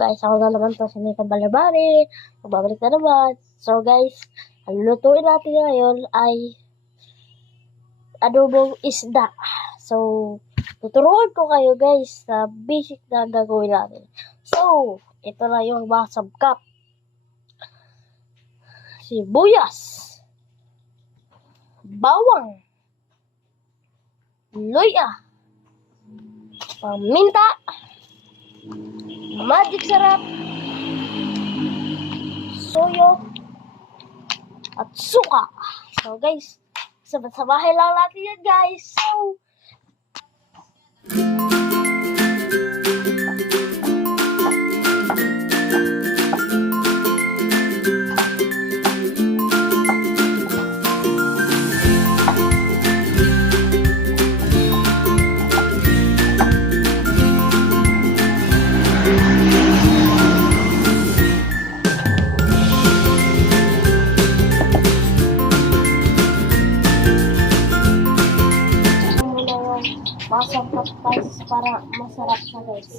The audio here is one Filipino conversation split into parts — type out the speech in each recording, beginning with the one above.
guys, ako na naman to sa may kabalabari. Magbabalik na naman. So guys, ang lutuin natin ngayon ay adobong isda. So, tuturuan ko kayo guys sa basic na gagawin natin. So, ito na yung mga sabkap. Sibuyas, bawang, luya, paminta, magic sarap, soyo, at suka. So guys, sabay-sabahin lang natin yan guys. So, masarap guys para masarap siya guys.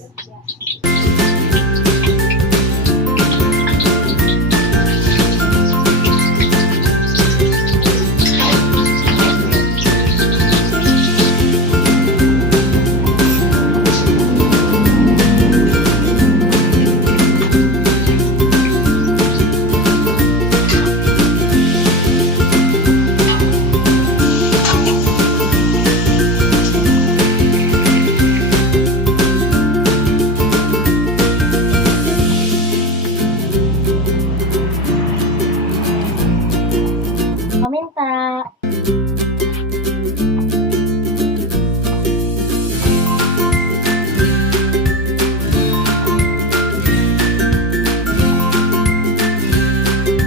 Paminta.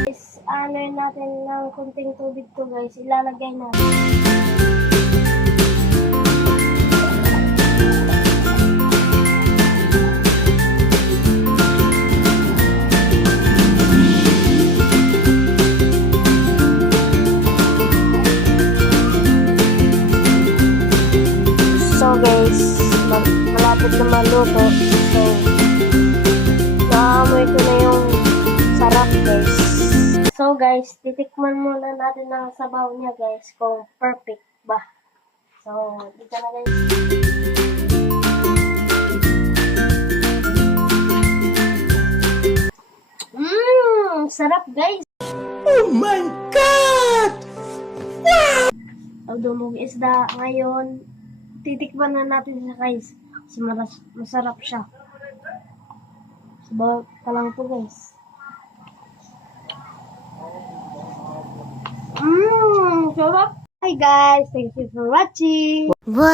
Guys, anoin natin ng kunting tubig to guys. Ilalagay natin. So guys, malapit na maluto. So, naamoy ko na yung sarap guys. So guys, titikman muna natin ang sabaw niya guys kung perfect ba. So, dito na guys. Sarap guys. Oh my God! Wow! Adobong isda ngayon. Titikman na natin siya guys. Kasi masarap siya. Sabaw pa lang po guys. Sarap. Hi guys, thank you for watching. Wow!